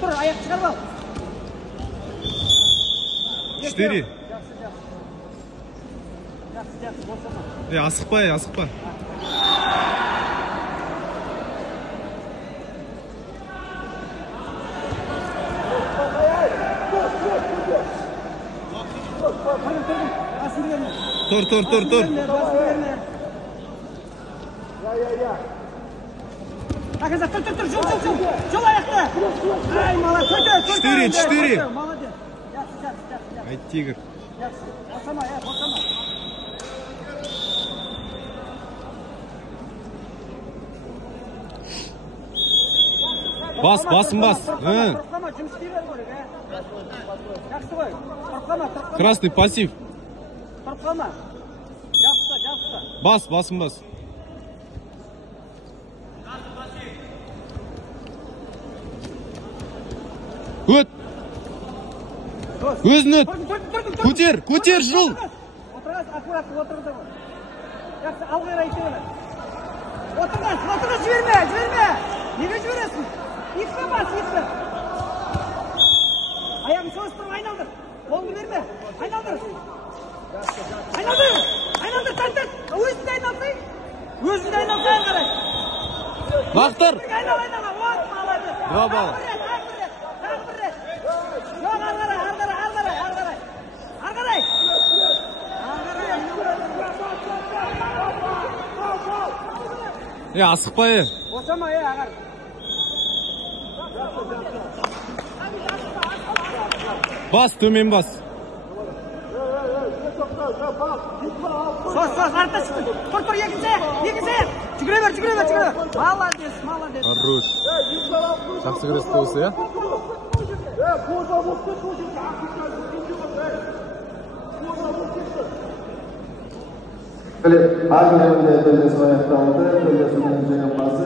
Tur, ayak çıkarып al. 4. Жақсы, болсама. Асықпа. Тұр. Arkadaşlar tur. Jol ayakta. Ay молодец. 4. Молодец. Ай, тигр. Болсама. Басым. Тұрқама, жұмыс істей бер керек, Жақсы ғой. Тұрқама. Красный пассив. Тұрқама. Жақсы. Басым. Өт. Өзін өт. Көтер, жыл. Отырғас, аккуратты отырды ғой. Жақсы, алғыр айты бер. Отырғас, жіберме. Неге жібересің? Итке бас. Аяғын соғыстырып айналдыр. Қолыңды берме. Айналдыр. Тарт. Өзінде айналсайын қарай. Лақтыр. Айнал. Два балл. Тағы бір рет. Жоқ, арғарай. Асықпа. Босама, ағар. Төмен бас. Сос, артта шықты. Тұр, екінші. Жүгіре бер. Молодец. Хорош. Жақсы күресті осы, Argentin'de belirsiz ayakta aldı. Belirsiz jengimpazi